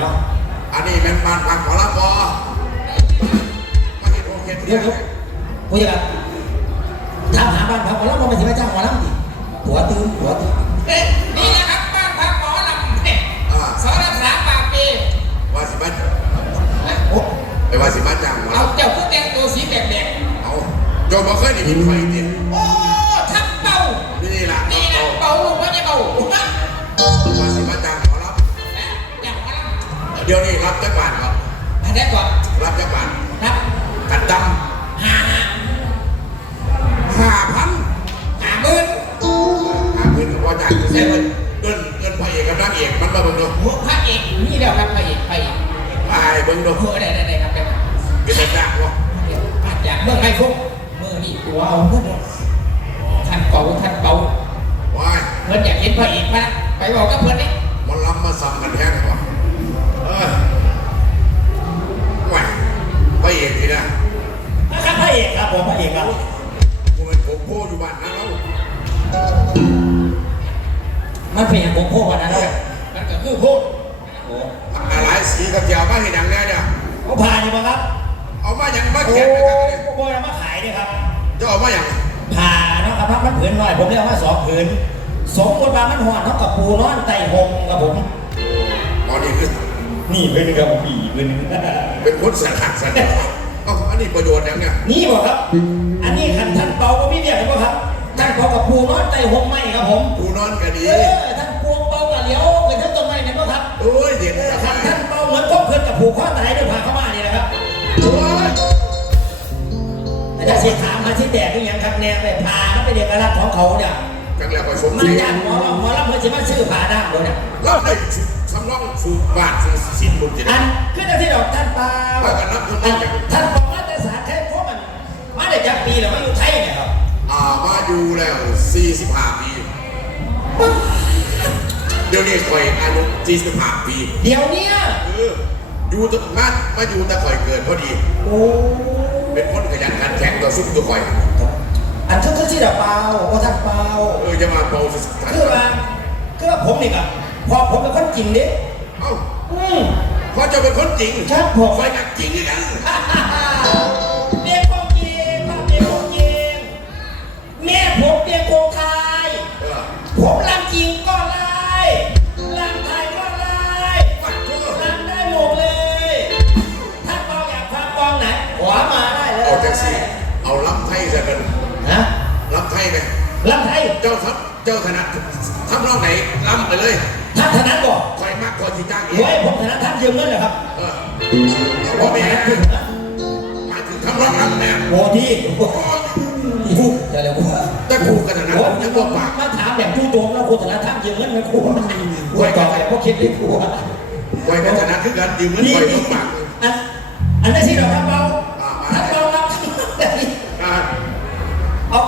เนาะอันนี้เป็นบ้านพักของละบอมาเห็นโอเคเดี๋ยวครับผู้ใหญ่ครับถามหาบ้านพักหมอลำบ่มาสิมาจ้างหมอลำดิหัวตื่นหัวตื่นเอ๊ะนี่นะครับบ้านพักหมอลำเนี่ยอ่าสอนรักษาปากปีว่าสิมาโอ้ไปว่าสิมาจ้างหมอเอาลำเจ้าผู้แต่งตัวสีแดงเอาโจมบ่เคยได้ยินไฟติๆโเดี๋ยวนี้รับจักบาทครับำอันนี้ก่อนรับจักบาทนับกันดห้าำห้าพันห้าหมื่นห้าพันก็พอจ่ายเส้นเกินเกินพระเอกกับนางเอกมันมาเบิ่งดูหัวพระเอกนี่เดียวครับพระเอกพระเอกไปเบิ่งดูเออได้ได้ได้ครับได้ครับเป็นแต่จ้างวะอาจจะเมื่อไงฟุกเมื่อนี่ตัวเอาเมื่อเนี่ยท่านเป่าท่านเป่าว้ายเพื่อนอยากเห็นพระเอกมาไปบอกกับเพื่อนนี่หมันล้ำมาซ้ำกันแท้งกว่าเออ ว้ายพระเอกทีนะครับพระเอกครับผมพระเอกครับกูเป็นผมโพอยู่บ้านนะเรามันเป็นอย่างผมพูดวันนั้นแล้วมันก็คือพูดโอ้อะไรสีกับเจียวมาเห็นอย่างเนี้ยเนี่ยเขาผ่านอยู่ปะครับ เอามาอย่างมาโอ้เขียนนะครับเนี่ยโหเอามาขายเนี่ยครับจะเอามาอย่างผ่าเนาะครับพักมันผืนหน่อย ผมเรียกว่าสองผืนสมบทบาทมันห่อนเท่ากับปูนอนไต่หงกับผมอ๋อนี่คือ นี่ผืนหนึงครับปีผืนหนึงเป็นคนสันหักสันเอ้าอันนี้ประโยชน์อย่างเนี้ยนี่บอกครับ อันนี้ขันท่านเปาก็ไม่เรียกเลยครับท่านเปากับปูนอนไต่หงไม่ครับผมกูนอนก็ดีเออท่านพวงเปากับเหลียวเป็นท่านต้นไม้เนี่ยครับโอ้ยเด็ดเออสขับานยท่านเปาเหมือนพบเพื่อนกับผูกข้อตายด้วยผ่าเข้ามานี่นะครับโอ้ยแต่ถ้าเสียถามมาที่แดกก็ยังครับแนวไปผ่ามันเป็นเอกลักษณ์ของเขาเนี่ย จังแล้วก็สมมันศรียากหมอลำหมอลำเพื่อจะมาชื่อผ่าได้เลยเนี่ยเราได้สำรองสู่บาทสู่สิ้นบุญจิตอันขึ้นที่ดอกท่านเปาว่ากันนับทั้งหมอัดนอย่างท่านบอกว่าแต่สารแค่เพราะมันมาได้จากปีแล้วมาอยู่ไทยเนี่ยครับอ่ามาอยู่แล้ว 45 ปี เดี๋ยวนี้ข่อยอายุ45 ปีเดี๋ยวเนี้ยเอออยู่แตมามาอยู่แต่ข่อยเกิดพอดี โอ้เป็นคนขยันขันแข็งต่อสู้ตัวข่อย อันขึ้นขึ้นที่ดอกเปาโอ้ท่านเปาเออจะมาเบาสักคือว่าคือว่าผมนี่ครับพอผมเป็นคนจริงดิเอ้าอืมเพราะจะเป็นคนจริงครับผมข่อยกัจริงอีกอันเด็กคงจริงครับเด็กคงจริงแม่ผมเด็กคงไทยเออผมลำจริงก็ไล่ลำไทยก็ไล่ปัดเถอะลำได้หมดเลย ถ้าเปาอยากฟังกองไหนขวามาได้เลยเอาแท็กซี่เอาลำไทยจะกัน ฮะลำไทยไหมลำไทยเจ้าทัพเจ้าถนัดทำรอบไหนลำไปเลยท่านธนัดบอกคอยมากกว่าที่จ้างเอโอ้งยผมธนัดท่านยืมเงินเหรอครับเออเพราะไม่แหหมายถึงทำรอบลำเนี่ยโอ้ที่กูจะเร็วกว่าแต่กูก็ถนัดโอ้ยังบอกปากมาถามแบบจู่โจมแล้วกูธนัดท่านยืมเงินไหมกูกูต่อไปพวกคิดเลยกูคอยก็ถนัดคือการยืมเงินนี่คอยต้องปากอันอันนั้นที่เราทำเบาอ่ามา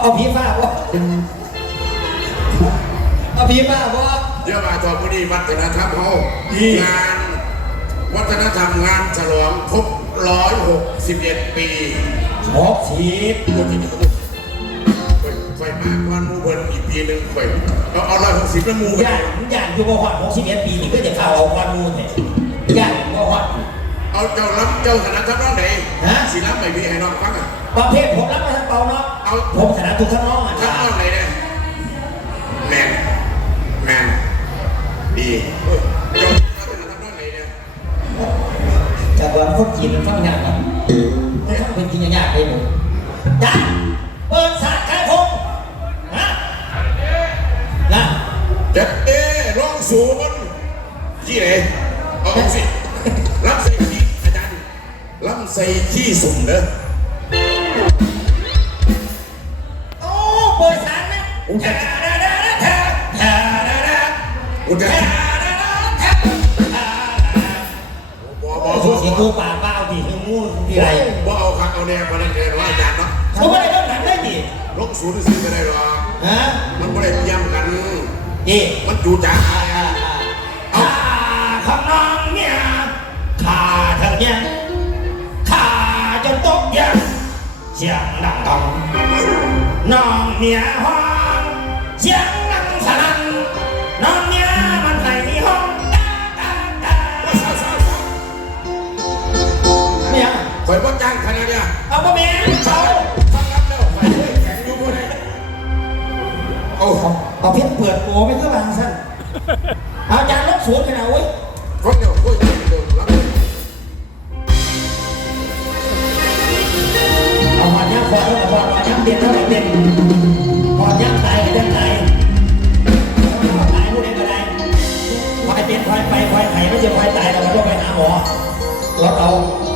เอาเอาผีฟ้าวะเอาผีฟ้าวะเดี๋ยวมาทอดบุรีวัฒนธรรมเฮาดีงานวัฒนธรรมงานฉลองครบร้อยหกสิบเอ็ดปีชอบชีพคนที่จะค่อยมากวันมูเบิร์นอีกปีหนึ่งค่อยเอาเอาร้อยหกสิบแล้วมูไปย่านย่านอยู่บ่ฮอด61ปีนี่ก็จะเข้าเอาความมูลเนี่ยย่านบ่ฮอดเอาเจ้ารับเจ้าถนัดทำรอบไหนฮะสิรับไม่มีให้น้องฟังอะ ประเภทผมรับมาทั้งเปาเนาะเอาผมถนัดทุกข้างน้องอะทำรอบไหนเนี่ยแมนแมนดีเออเจ้าถนัดทำรอบไหนเนี่ยจากวันคนจีนมันฟังยากครับไม่ฟังเป็นจริงยากเลยหนูจ้าเปิดสาขายคงฮะนะเจ็ดเอ้ร้องสูงมันที่ไหนเอาเอาสิรับใส่ขี้อาจารย์รับใส่ขี้สุ่มเด้อ อุจจาระบ่บ่โอ้บ่เสียงกูป่าเปล่าดิเสียงงูที่ไรบ่เอาคักเอาแนวมานั่นแนวอาจารย์เนาะเขาไม่ได้ต้องหนังได้ดิลงศูนย์ซื้อก็ได้หรอฮะมันไม่ได้เตรียมกันนี่มันจูจ้าข้าข้างน้องเนี่ยข้าเธอเนี่ยขาจนตกย็นเสียงดังกองน้องเนี่ยห้อง เสียงลงสานน้องเนี้มันให้ห้อตาตาตาเนี่ยข่อยบ่จ้างขนาดนี่ยเอาบ่ม่นเขาฟังรับแล้วข่อยเฮ้ยแข็อ้โอ้เอาเพี้ยเปิดโปไปก็บางสั้เอาจานลบสวนไนะเว้ยรถเร็วเว้ยเร็วรัเอาหอนย่างคอเอาหอนย่างเด็ดเอาไหร่เด็ด ก็ต้อ